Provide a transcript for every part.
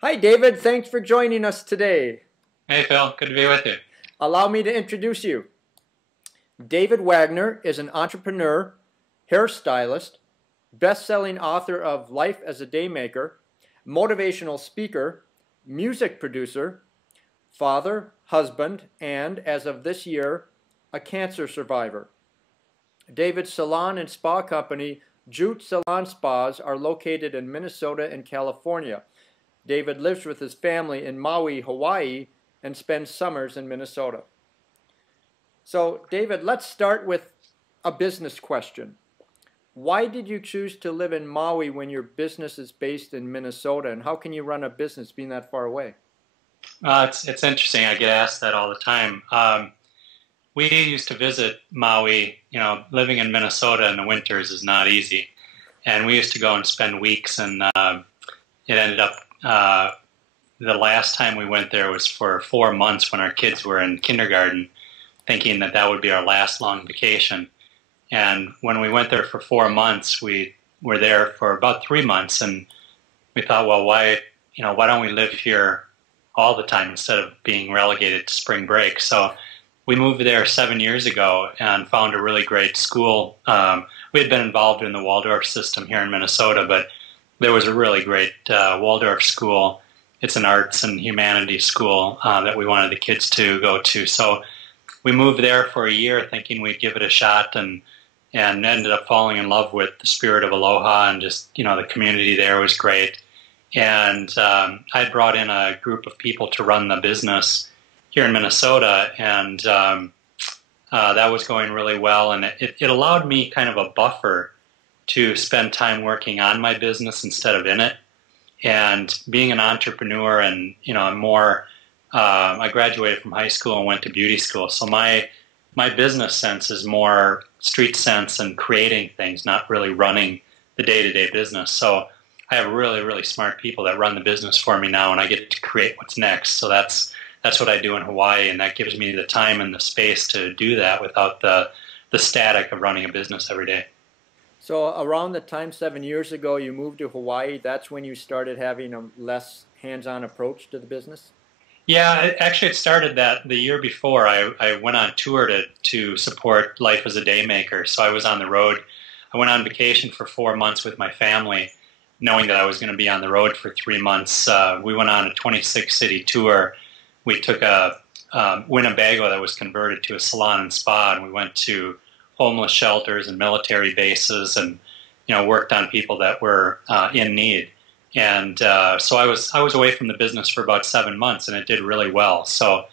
Hi, David. Thanks for joining us today. Hey, Phil. Good to be with you. Allow me to introduce you. David Wagner is an entrepreneur, hairstylist, best-selling author of Life as a Daymaker, motivational speaker, music producer, father, husband, and, as of this year, a cancer survivor. David's salon and spa company, Juut Salonspas, are located in Minnesota and California. David lives with his family in Maui, Hawaii, and spends summers in Minnesota. So, David, let's start with a business question. Why did you choose to live in Maui when your business is based in Minnesota, and how can you run a business being that far away? It's interesting. I get asked that all the time. We used to visit Maui. Living in Minnesota in the winters is not easy. And we used to go and spend weeks, and it ended up, the last time we went there was for 4 months when our kids were in kindergarten, thinking that that would be our last long vacation. And when we went there for 4 months, we were there for about 3 months, and we thought, well, why don't we live here all the time instead of being relegated to spring break? So we moved there 7 years ago and found a really great school. We had been involved in the Waldorf system here in Minnesota, but there was a really great Waldorf school. It's an arts and humanities school that we wanted the kids to go to. So we moved there for a year thinking we'd give it a shot, and ended up falling in love with the spirit of aloha, and just, the community there was great. And I brought in a group of people to run the business here in Minnesota, and that was going really well. And it allowed me kind of a buffer to spend time working on my business instead of in it. And being an entrepreneur, and I graduated from high school and went to beauty school, so my business sense is more street sense and creating things, not really running the day-to-day business. So I have really, really smart people that run the business for me now, and I get to create what's next. So that's what I do in Hawaii, and that gives me the time and the space to do that without the static of running a business every day. So around the time 7 years ago you moved to Hawaii, that's when you started having a less hands-on approach to the business? Yeah, actually it started that the year before. I went on tour to support Life as a Daymaker. So I was on the road. I went on vacation for 4 months with my family, knowing that I was going to be on the road for 3 months. We went on a 26-city tour. We took a Winnebago that was converted to a salon and spa, and we went to homeless shelters and military bases, and worked on people that were in need. And so I was away from the business for about 7 months, and it did really well. So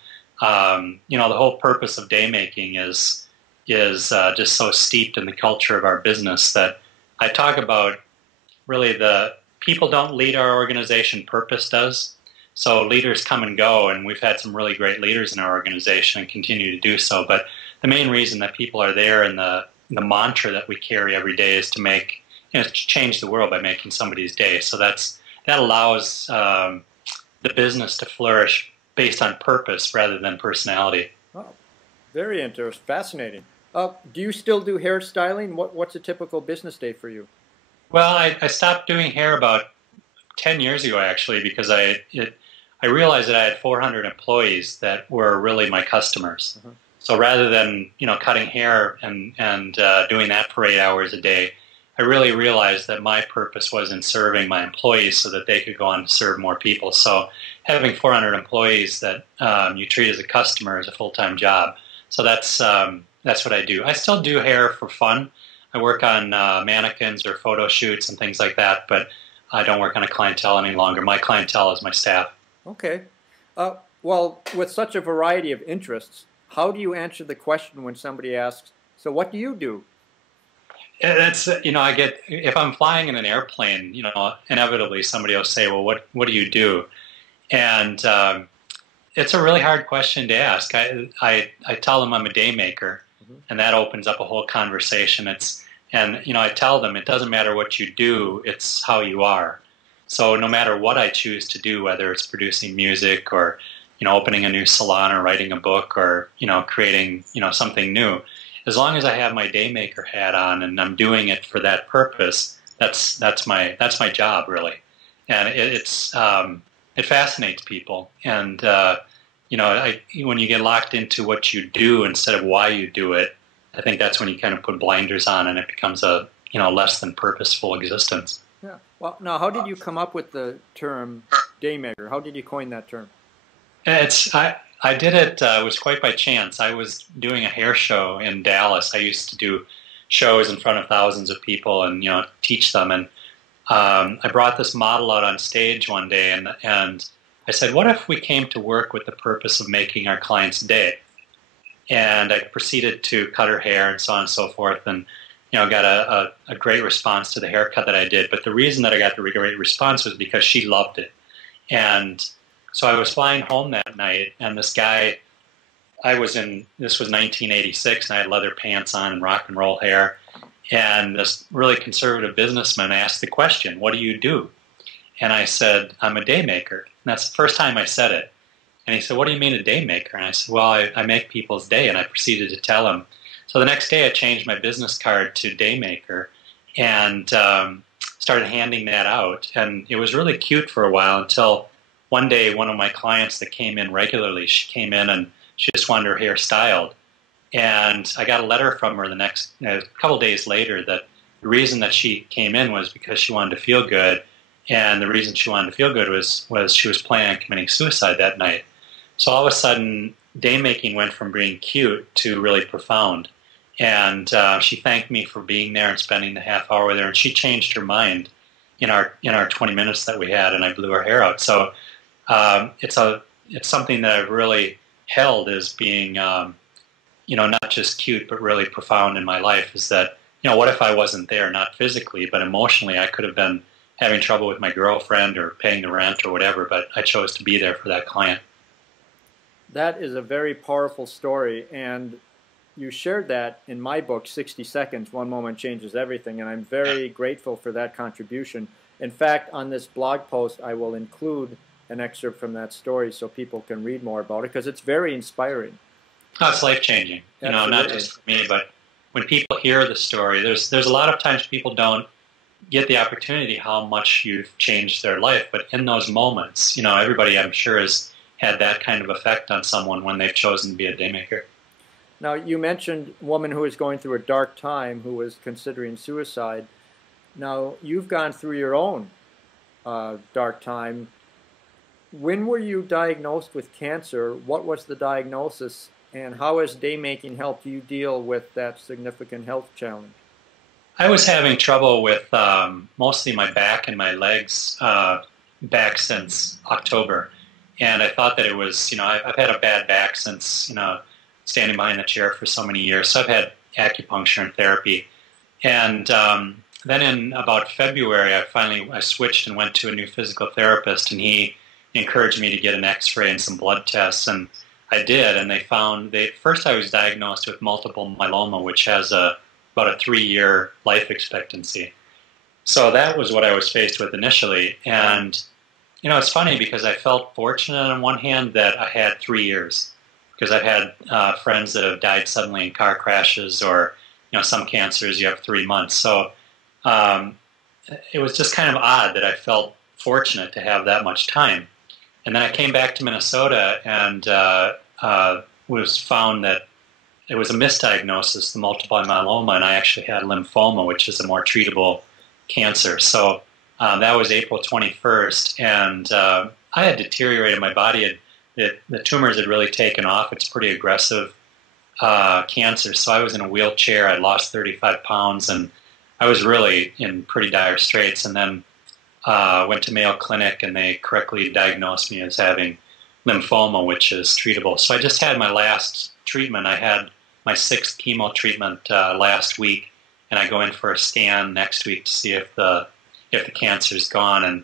the whole purpose of daymaking is just so steeped in the culture of our business that I talk about. Really, the people don't lead our organization, purpose does. So leaders come and go, and we've had some really great leaders in our organization and continue to do so. But the main reason that people are there, and the mantra that we carry every day, is to change the world by making somebody's day. So that allows the business to flourish based on purpose rather than personality. Oh, very interesting, fascinating. Do you still do hairstyling? What's a typical business day for you? Well, I stopped doing hair about 10 years ago, actually, because I realized that I had 400 employees that were really my customers. Uh-huh. So rather than cutting hair and doing that for 8 hours a day, I really realized that my purpose was in serving my employees so that they could go on to serve more people. So having 400 employees that you treat as a customer is a full-time job. So that's what I do. I still do hair for fun. I work on mannequins or photo shoots and things like that, but I don't work on a clientele any longer. My clientele is my staff. Okay. Well, with such a variety of interests, how do you answer the question when somebody asks, so what do you do? That's, I get, if I'm flying in an airplane, inevitably somebody will say, well, what do you do? And it's a really hard question to ask. I tell them I'm a daymaker, and that opens up a whole conversation. I tell them it doesn't matter what you do, it's how you are. So no matter what I choose to do, whether it's producing music or, opening a new salon or writing a book or, creating, something new, as long as I have my daymaker hat on and I'm doing it for that purpose, that's my job, really. And it fascinates people. And, when you get locked into what you do instead of why you do it, I think that's when you kind of put blinders on and it becomes a, less than purposeful existence. Yeah. Well, now, how did you come up with the term Daymaker? How did you coin that term? I did it, it was quite by chance. I was doing a hair show in Dallas. I used to do shows in front of thousands of people and, teach them. And I brought this model out on stage one day and I said, what if we came to work with the purpose of making our client's day? And I proceeded to cut her hair and so on and so forth, and got a great response to the haircut that I did. But the reason that I got the great response was because she loved it. And so I was flying home that night, and this guy, this was 1986, and I had leather pants on and rock and roll hair, and this really conservative businessman asked the question, what do you do? And I said, I'm a daymaker. And that's the first time I said it. And he said, what do you mean a daymaker? And I said, well, I make people's day. And I proceeded to tell him. So the next day I changed my business card to Daymaker and started handing that out. And it was really cute for a while until one day one of my clients that came in regularly, she came in and she just wanted her hair styled. And I got a letter from her the next a couple days later that the reason that she came in was because she wanted to feel good. And the reason she wanted to feel good was she was planning on committing suicide that night. So all of a sudden, daymaking went from being cute to really profound. And she thanked me for being there and spending the half hour with her. And she changed her mind in our 20 minutes that we had, and I blew her hair out. So it's something that I've really held as being, not just cute, but really profound in my life, is that, what if I wasn't there, not physically, but emotionally? I could have been having trouble with my girlfriend or paying the rent or whatever, but I chose to be there for that client. That is a very powerful story, and you shared that in my book, 60 Seconds, One Moment Changes Everything, and I'm very grateful for that contribution. In fact, on this blog post, I will include an excerpt from that story so people can read more about it, because it's very inspiring. Oh, it's life-changing, not just for me, but when people hear the story, there's a lot of times people don't get the opportunity how much you've changed their life, but in those moments, everybody, I'm sure, has had that kind of effect on someone when they've chosen to be a daymaker. Now, you mentioned a woman who was going through a dark time, who was considering suicide. Now, you've gone through your own dark time. When were you diagnosed with cancer? What was the diagnosis? And how has daymaking helped you deal with that significant health challenge? I was having trouble with mostly my back and my legs back since October. And I thought that it was, I've had a bad back since, standing behind the chair for so many years. So I've had acupuncture and therapy. And then in about February, I switched and went to a new physical therapist, and he encouraged me to get an x-ray and some blood tests. And I did, and first I was diagnosed with multiple myeloma, which has about a 3-year life expectancy. So that was what I was faced with initially. And it's funny because I felt fortunate on one hand that I had 3 years, because I've had friends that have died suddenly in car crashes, or some cancers you have 3 months. So it was just kind of odd that I felt fortunate to have that much time. And then I came back to Minnesota and was found that it was a misdiagnosis, the multiple myeloma, and I actually had lymphoma, which is a more treatable cancer. So that was April 21st, and I had deteriorated. My body the tumors had really taken off. It's pretty aggressive cancer. So I was in a wheelchair. I lost 35 pounds, and I was really in pretty dire straits. And then went to Mayo Clinic, and they correctly diagnosed me as having lymphoma, which is treatable. So I just had my last treatment. I had my 6th chemo treatment last week, and I go in for a scan next week to see if the cancer's gone. And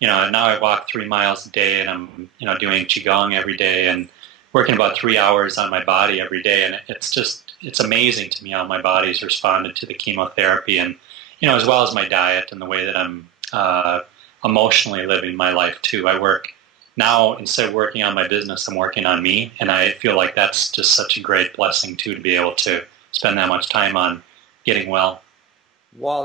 now I walk 3 miles a day, and I'm doing qigong every day and working about 3 hours on my body every day. And it's amazing to me how my body's responded to the chemotherapy, and as well as my diet and the way that I'm emotionally living my life too. I work now, instead of working on my business, I'm working on me, and I feel like that's just such a great blessing too, to be able to spend that much time on getting well. Wow,